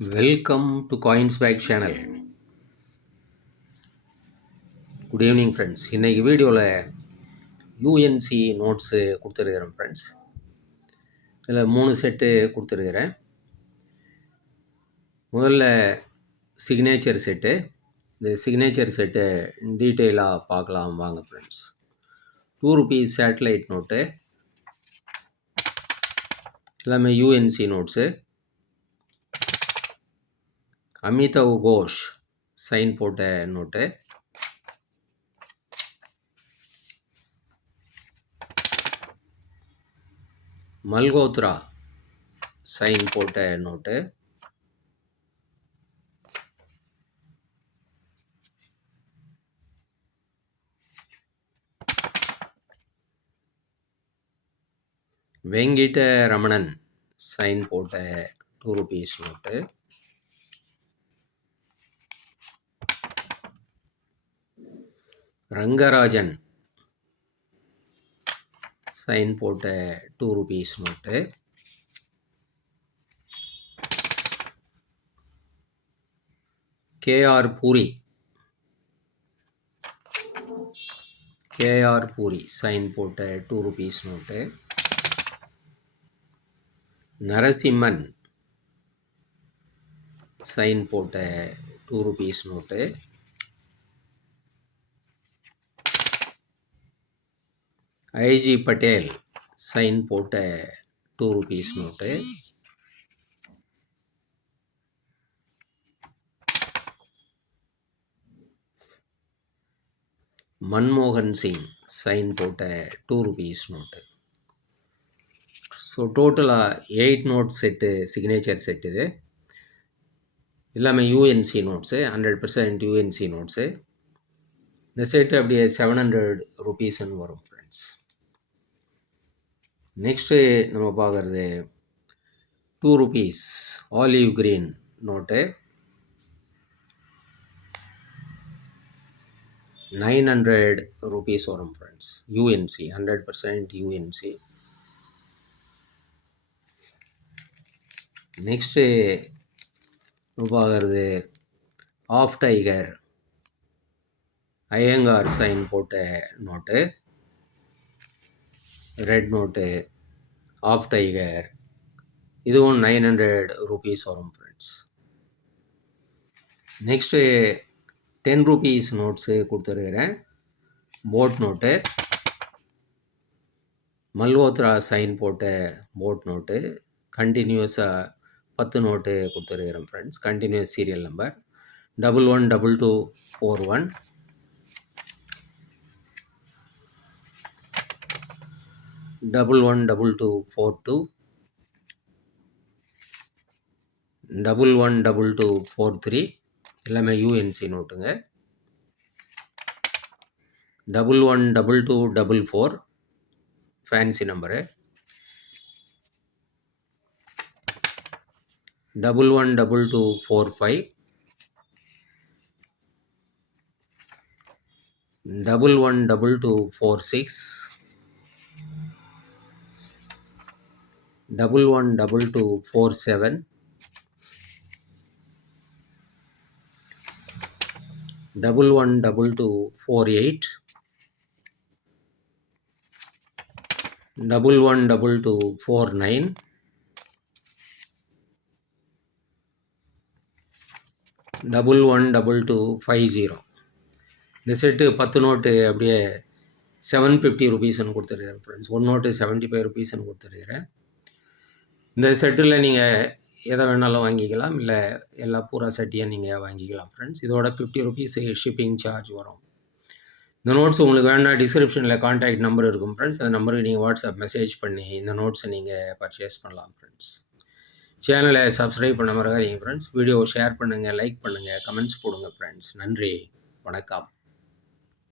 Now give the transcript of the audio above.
Welcome to Coinsbag channel. Good evening friends. இன்னைக்கு வீடியோவில் UNC notes கொடுத்துருக்கிறேன் ஃப்ரெண்ட்ஸ். இதில் 3 செட்டு கொடுத்துருக்கிறேன். முதல்ல சிக்னேச்சர் செட்டு. இந்த சிக்னேச்சர் செட்டு டீட்டெயிலாக பார்க்கலாம் வாங்க ஃப்ரெண்ட்ஸ். ₹2 சேட்டலைட் நோட்டு, எல்லாமே UNC notes. Amitav Ghosh sign போட்ட நோட்டு, மல்கோத்ரா சைன் போட்ட நோட்டு, வெங்கிட்ட ரமணன் சைன் போட்ட ₹2 நோட்டு, ரங்கராஜன் சைன் போட்ட ₹2 நோட்டு, கேஆர் பூரி சைன் போட்ட ₹2 நோட்டு, நரசிம்மன் சைன் போட்ட ₹2 நோட்டு, ஐஜி பட்டேல் சைன் போட்ட ₹2 நோட்டு, மன்மோகன் சிங் சைன் போட்ட ₹2 நோட்டு. ஸோ டோட்டலாக 8 நோட் செட்டு, சிக்னேச்சர் செட். இது எல்லாமே யூஎன்சி நோட்ஸு, 100% யூஎன்சி நோட்ஸு. இந்த செட்டு அப்படியே ₹700 வரும் ஃப்ரெண்ட்ஸ். நெக்ஸ்ட்டு நம்ம பார்க்குறது ₹2 ஆலிவ் கிரீன் நோட்டு, ₹900 வரும் ஃப்ரெண்ட்ஸ். UNC, 100% UNC. நெக்ஸ்ட்டு பார்க்குறது ஆஃப் டைகர் ஐயங்கார் சைன் போட்ட note, red note, of tiger. இதுவும் ₹900 வரும் ஃப்ரெண்ட்ஸ். நெக்ஸ்ட்டு ₹10 நோட்ஸு கொடுத்துருக்கிறேன். போட் நோட்டு, மல்கோத்ரா சைன் போட்ட போட் நோட்டு, கண்டினியூஸாக 10 நோட்டு கொடுத்துருக்கிறேன் ஃப்ரெண்ட்ஸ். கண்டினியூஸ் சீரியல் நம்பர் 112241, 112242, 112243, எல்லாமே யூஎன்சி நோட்டுங்க. 112244 fancy number, 112245, 112246, 112247, 112248, 112249, 112250. இந்த செட்டு 10 நோட்டு அப்படியே ₹750 கொடுத்துருக்கிறேன் ஃப்ரெண்ட்ஸ். 1 நோட்டு ₹75 கொடுத்துருக்கிறேன். இந்த செட்டில் நீங்கள் எதை வேணாலும் வாங்கிக்கலாம், இல்லை எல்லா பூரா செட்டையும் நீங்கள் வாங்கிக்கலாம் ஃப்ரெண்ட்ஸ். இதோட ₹50 ஷிப்பிங் சார்ஜ் வரும். இந்த நோட்ஸ் உங்களுக்கு வேணால் டிஸ்கிரிப்ஷனில் கான்டாக்ட் நம்பர் இருக்கும் ஃப்ரெண்ட்ஸ். அந்த நம்பருக்கு நீங்கள் வாட்ஸ்அப் மெசேஜ் பண்ணி இந்த நோட்ஸை நீங்கள் பர்ச்சேஸ் பண்ணலாம் ஃப்ரெண்ட்ஸ். சேனலை சப்ஸ்கிரைப் பண்ண மறக்காதீங்க ஃப்ரெண்ட்ஸ். வீடியோவை ஷேர் பண்ணுங்கள், லைக் பண்ணுங்கள், கமெண்ட்ஸ் போடுங்க ஃப்ரெண்ட்ஸ். நன்றி, வணக்கம்.